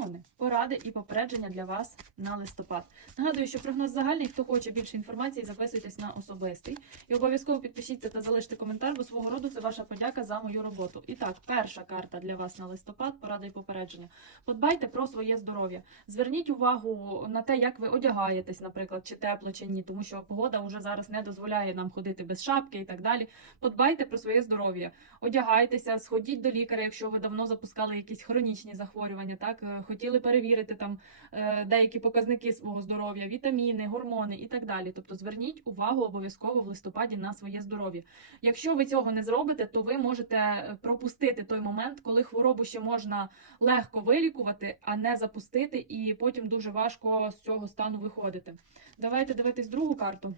гормони, поради і попередження для вас на листопад. Нагадую, що прогноз загальний. Хто хоче більше інформації, записуйтесь на особистий. І обов'язково підпишіться та залиште коментар, бо свого роду це ваша подяка за мою роботу. І так, перша карта для вас на листопад, порада і попередження. Подбайте про своє здоров'я. Зверніть увагу на те, як ви одягаєтесь, наприклад, чи тепло, чи ні, тому що погода вже зараз не дозволяє нам ходити без шапки і так далі. Подбайте про своє здоров'я, одягайтеся, сходіть до лікаря, якщо ви давно запускали якісь хронічні захворювання, так е, хотіли перевірити там е, деякі показники свого здоров'я, вітаміни, гормони і так далі. Тобто зверніть увагу обов'язково в листопаді на своє здоров'я. Якщо ви цього не зробите, то ви можете е, пропустити той момент, коли хворобу ще можна легко вилікувати, а не запустити, і потім дуже важко з цього стану виходити. Давайте дивитись другу карту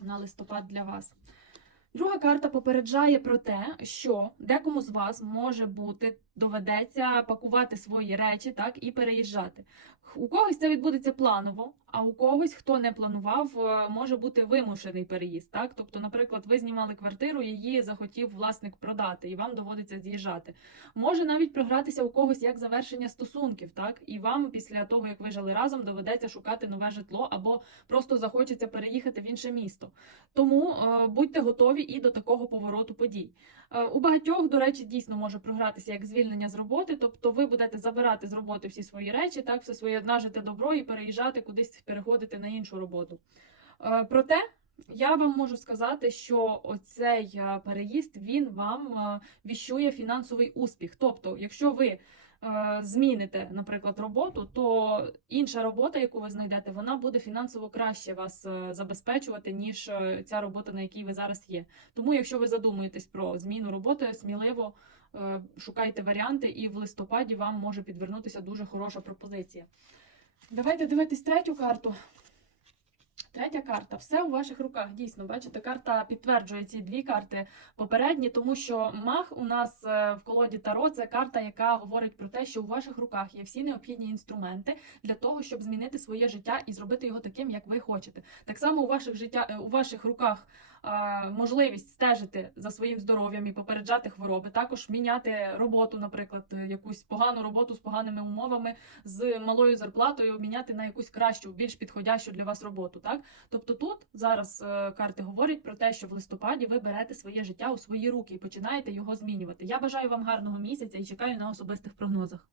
на листопад для вас. Друга карта попереджає про те, що декому з вас може бути доведеться пакувати свої речі, так і переїжджати. У когось це відбудеться планово, а у когось, хто не планував, е, може бути вимушений переїзд. Так, тобто, наприклад, ви знімали квартиру, її захотів власник продати, і вам доводиться з'їжджати. Може навіть програтися у когось як завершення стосунків, так і вам після того, як ви жили разом, доведеться шукати нове житло або просто захочеться переїхати в інше місто. Тому е, будьте готові і до такого повороту подій. Е, У багатьох, до речі, дійсно може програтися як звільнення з роботи, тобто ви будете забирати з роботи всі свої речі, так, все своє нажите добро і переїжджати кудись переходити на іншу роботу. Е, Проте я вам можу сказати, що оцей е, переїзд він вам е, віщує фінансовий успіх. Тобто, якщо ви зміните, наприклад, роботу, то інша робота, яку ви знайдете, вона буде фінансово краще вас забезпечувати, ніж ця робота, на якій ви зараз є. Тому, якщо ви задумуєтесь про зміну роботи, сміливо шукайте варіанти, і в листопаді вам може підвернутися дуже хороша пропозиція. Давайте дивитись третю карту. Третя карта. Все у ваших руках. Дійсно, бачите, карта підтверджує ці дві карти попередні, тому що мах у нас е, в колоді Таро це карта, яка говорить про те, що у ваших руках є всі необхідні інструменти для того, щоб змінити своє життя і зробити його таким, як ви хочете. Так само у ваших життя е, у ваших руках можливість стежити за своїм здоров'ям і попереджати хвороби, також міняти роботу, наприклад, е, якусь погану роботу з поганими умовами, з малою зарплатою, міняти на якусь кращу, більш підходящу для вас роботу. Так, тобто тут зараз е, карти говорять про те, що в листопаді ви берете своє життя у свої руки і починаєте його змінювати. Я бажаю вам гарного місяця і чекаю на особистих прогнозах.